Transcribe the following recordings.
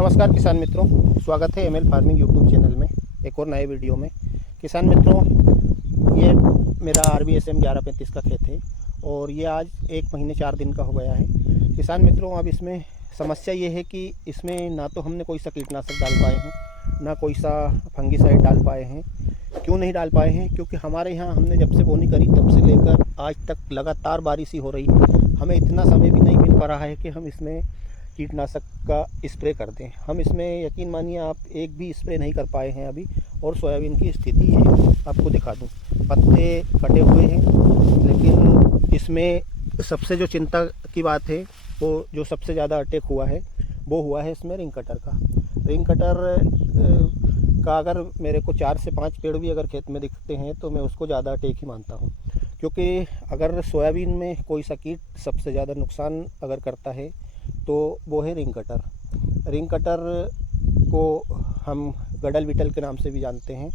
नमस्कार किसान मित्रों, स्वागत है एमएल फार्मिंग यूट्यूब चैनल में एक और नए वीडियो में। किसान मित्रों, ये मेरा RBSM 1135 का खेत है और ये आज 1 महीने 4 दिन का हो गया है। किसान मित्रों, अब इसमें समस्या ये है कि इसमें ना तो हमने कोई सा कीटनाशक डाल पाए हैं, ना कोई सा फंगीसाइड डाल पाए हैं। क्यों नहीं डाल पाए हैं? क्योंकि हमारे यहाँ हमने जब से बोनी करी तब से लेकर आज तक लगातार बारिश ही हो रही है। हमें इतना समय भी नहीं मिल पा रहा है कि हम इसमें कीटनाशक का स्प्रे कर दें। हम इसमें यकीन मानिए आप एक भी स्प्रे नहीं कर पाए हैं अभी। और सोयाबीन की स्थिति है, आपको दिखा दूं, पत्ते कटे हुए हैं। लेकिन इसमें सबसे जो चिंता की बात है, वो जो सबसे ज़्यादा अटैक हुआ है वो हुआ है इसमें रिंग कटर का। रिंग कटर का अगर मेरे को 4 से 5 पेड़ भी अगर खेत में दिखते हैं तो मैं उसको ज़्यादा अटैक ही मानता हूँ। क्योंकि अगर सोयाबीन में कोई सा कीट सबसे ज़्यादा नुकसान अगर करता है तो वो है रिंग कटर। रिंग कटर को हम गडल बीटल के नाम से भी जानते हैं।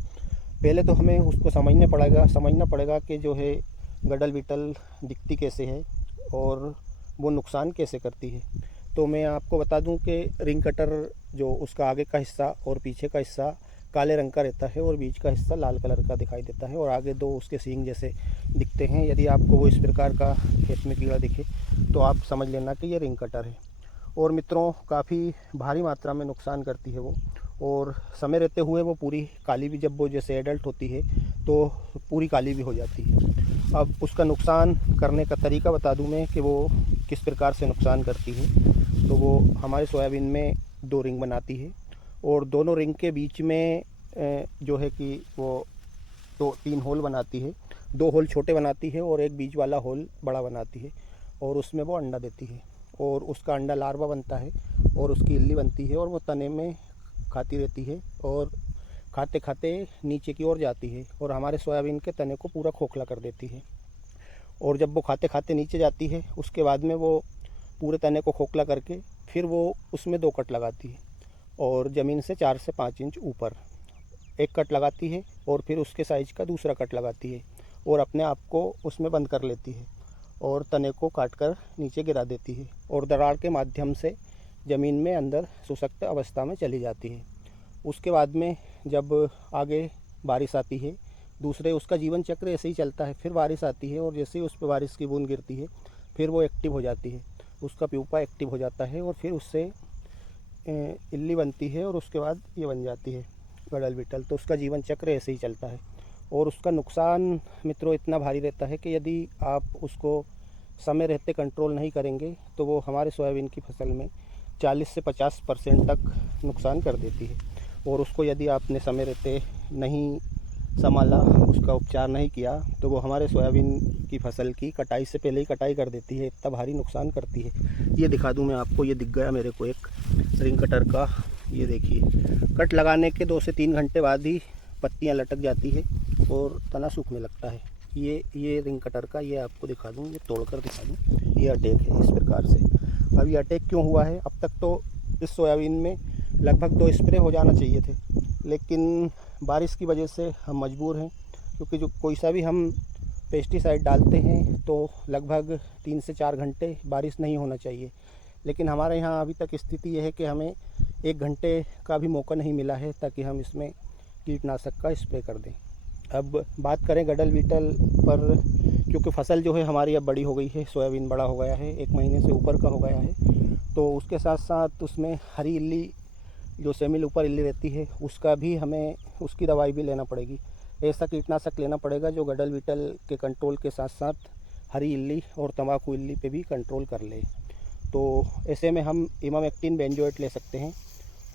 पहले तो हमें उसको समझना पड़ेगा कि जो है गडल बीटल दिखती कैसे है और वो नुकसान कैसे करती है। तो मैं आपको बता दूं कि रिंग कटर जो उसका आगे का हिस्सा और पीछे का हिस्सा काले रंग का रहता है और बीच का हिस्सा लाल कलर का दिखाई देता है और आगे 2 उसके सींग जैसे दिखते हैं। यदि आपको वो इस प्रकार का खेत में कीड़ा दिखे तो आप समझ लेना कि ये रिंग कटर है। और मित्रों, काफ़ी भारी मात्रा में नुकसान करती है वो, और समय रहते हुए वो पूरी काली भी, जब वो जैसे एडल्ट होती है तो पूरी काली भी हो जाती है। अब उसका नुकसान करने का तरीका बता दूं मैं कि वो किस प्रकार से नुकसान करती है। तो वो हमारे सोयाबीन में 2 रिंग बनाती है और दोनों रिंग के बीच में जो है कि वो 3 होल बनाती है। 2 होल छोटे बनाती है और एक बीच वाला होल बड़ा बनाती है और उसमें वो अंडा देती है और उसका अंडा लार्वा बनता है और उसकी इल्ली बनती है और वो तने में खाती रहती है और खाते खाते नीचे की ओर जाती है और हमारे सोयाबीन के तने को पूरा खोखला कर देती है। और जब वो खाते खाते नीचे जाती है उसके बाद में वो पूरे तने को खोखला करके फिर वो उसमें 2 कट लगाती है और ज़मीन से 4 से 5 इंच ऊपर एक कट लगाती है और फिर उसके साइज का दूसरा कट लगाती है और अपने आप को उसमें बंद कर लेती है और तने को काटकर नीचे गिरा देती है और दरार के माध्यम से ज़मीन में अंदर सुसक्त अवस्था में चली जाती है। उसके बाद में जब आगे बारिश आती है, दूसरे उसका जीवन चक्र ऐसे ही चलता है। फिर बारिश आती है और जैसे ही उस पर बारिश की बूंद गिरती है फिर वो एक्टिव हो जाती है, उसका प्यूपा एक्टिव हो जाता है और फिर उससे इल्ली बनती है और उसके बाद ये बन जाती है गडल बीटल। तो उसका जीवन चक्र ऐसे ही चलता है और उसका नुकसान मित्रों इतना भारी रहता है कि यदि आप उसको समय रहते कंट्रोल नहीं करेंगे तो वो हमारे सोयाबीन की फसल में 40 से 50% तक नुकसान कर देती है। और उसको यदि आपने समय रहते नहीं संभाला, उसका उपचार नहीं किया तो वो हमारे सोयाबीन की फसल की कटाई से पहले ही कटाई कर देती है। इतना भारी नुकसान करती है। ये दिखा दूं मैं आपको, ये दिख गया मेरे को एक रिंग कटर का। ये देखिए, कट लगाने के 2 से 3 घंटे बाद ही पत्तियां लटक जाती है और तना सूखने लगता है। ये रिंग कटर का, ये आपको दिखा दूं, ये तोड़कर दिखा दूं, ये अटैक है इस प्रकार से। अब ये अटैक क्यों हुआ है? अब तक तो इस सोयाबीन में लगभग 2 स्प्रे हो जाना चाहिए थे, लेकिन बारिश की वजह से हम मजबूर हैं। क्योंकि जो कोई सा भी हम पेस्टिसाइड डालते हैं तो लगभग 3 से 4 घंटे बारिश नहीं होना चाहिए, लेकिन हमारे यहाँ अभी तक स्थिति यह है कि हमें 1 घंटे का भी मौका नहीं मिला है ताकि हम इसमें कीटनाशक का स्प्रे कर दें। अब बात करें गडल बीटल पर, क्योंकि फसल जो है हमारी अब बड़ी हो गई है, सोयाबीन बड़ा हो गया है, 1 महीने से ऊपर का हो गया है, तो उसके साथ साथ उसमें हरी इल्ली, जो सेमिल ऊपर इल्ली रहती है, उसका भी हमें उसकी दवाई भी लेना पड़ेगी। ऐसा कीटनाशक लेना पड़ेगा जो गडल बीटल के कंट्रोल के साथ साथ हरी इल्ली और तंबाकू इल्ली पे भी कंट्रोल कर ले। तो ऐसे में हम इमामेक्टिन बेंजोएट ले सकते हैं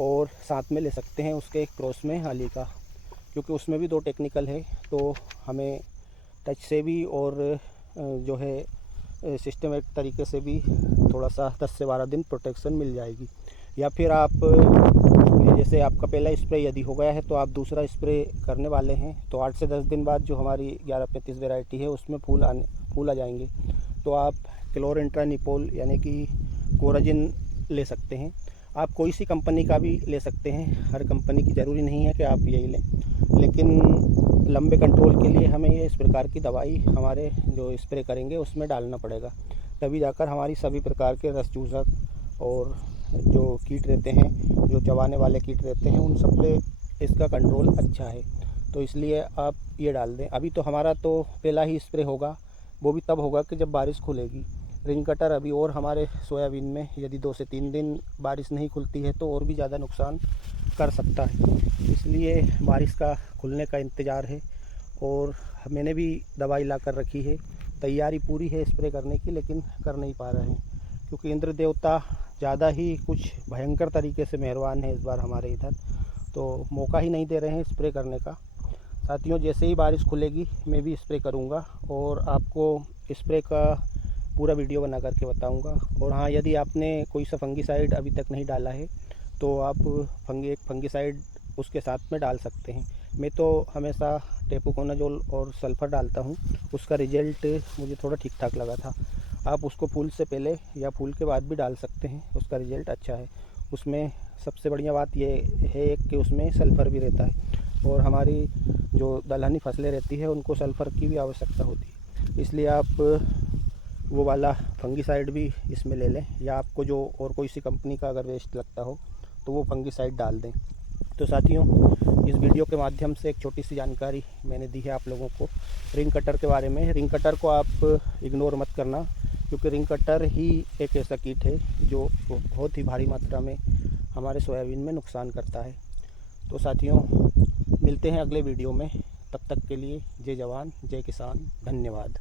और साथ में ले सकते हैं उसके क्रॉस में हाली का, क्योंकि उसमें भी 2 टेक्निकल है। तो हमें टच से भी और जो है सिस्टमेटिक तरीके से भी थोड़ा सा 10 से 12 दिन प्रोटेक्शन मिल जाएगी। या फिर आप जैसे आपका पहला स्प्रे यदि हो गया है तो आप दूसरा स्प्रे करने वाले हैं तो 8 से 10 दिन बाद जो हमारी 1135 वैरायटी है उसमें फूल आ जाएंगे, तो आप क्लोरेंट्रानिपोल यानी कि कोराजिन ले सकते हैं। आप कोई सी कंपनी का भी ले सकते हैं, हर कंपनी की ज़रूरी नहीं है कि आप यही लें, लेकिन लंबे कंट्रोल के लिए हमें ये इस प्रकार की दवाई हमारे जो स्प्रे करेंगे उसमें डालना पड़ेगा, तभी जाकर हमारी सभी प्रकार के रस चूसक और जो कीट रहते हैं, जो चबाने वाले कीट रहते हैं, उन सब पे इसका कंट्रोल अच्छा है। तो इसलिए आप ये डाल दें। अभी तो हमारा तो पहला ही स्प्रे होगा, वो भी तब होगा कि जब बारिश खुलेगी। रिंग कटर अभी और हमारे सोयाबीन में यदि 2 से 3 दिन बारिश नहीं खुलती है तो और भी ज़्यादा नुकसान कर सकता है। इसलिए बारिश का खुलने का इंतज़ार है। और मैंने भी दवाई ला कर रखी है, तैयारी पूरी है स्प्रे करने की, लेकिन कर नहीं पा रहे हैं क्योंकि इंद्र देवता ज़्यादा ही कुछ भयंकर तरीके से मेहरबान है इस बार हमारे इधर, तो मौका ही नहीं दे रहे हैं स्प्रे करने का। साथियों, जैसे ही बारिश खुलेगी मैं भी स्प्रे करूंगा और आपको स्प्रे का पूरा वीडियो बना करके बताऊंगा। और हाँ, यदि आपने कोई सा फंगीसाइड अभी तक नहीं डाला है तो आप एक फंगीसाइड उसके साथ में डाल सकते हैं। मैं तो हमेशा टेपुकोनाजोल और सल्फ़र डालता हूँ, उसका रिज़ल्ट मुझे थोड़ा ठीक ठाक लगा था। आप उसको फूल से पहले या फूल के बाद भी डाल सकते हैं, उसका रिज़ल्ट अच्छा है। उसमें सबसे बढ़िया बात यह है कि उसमें सल्फ़र भी रहता है और हमारी जो दलहनी फसलें रहती है उनको सल्फ़र की भी आवश्यकता होती है। इसलिए आप वो वाला फंगीसाइड भी इसमें ले लें, या आपको जो और कोई सी कंपनी का अगर वेस्ट लगता हो तो वो फंगीसाइड डाल दें। तो साथियों, इस वीडियो के माध्यम से एक छोटी सी जानकारी मैंने दी है आप लोगों को रिंग कटर के बारे में। रिंग कटर को आप इग्नोर मत करना, क्योंकि रिंग कटर ही एक ऐसा कीट है जो बहुत ही भारी मात्रा में हमारे सोयाबीन में नुकसान करता है। तो साथियों, मिलते हैं अगले वीडियो में। तब तक के लिए जय जवान जय किसान, धन्यवाद।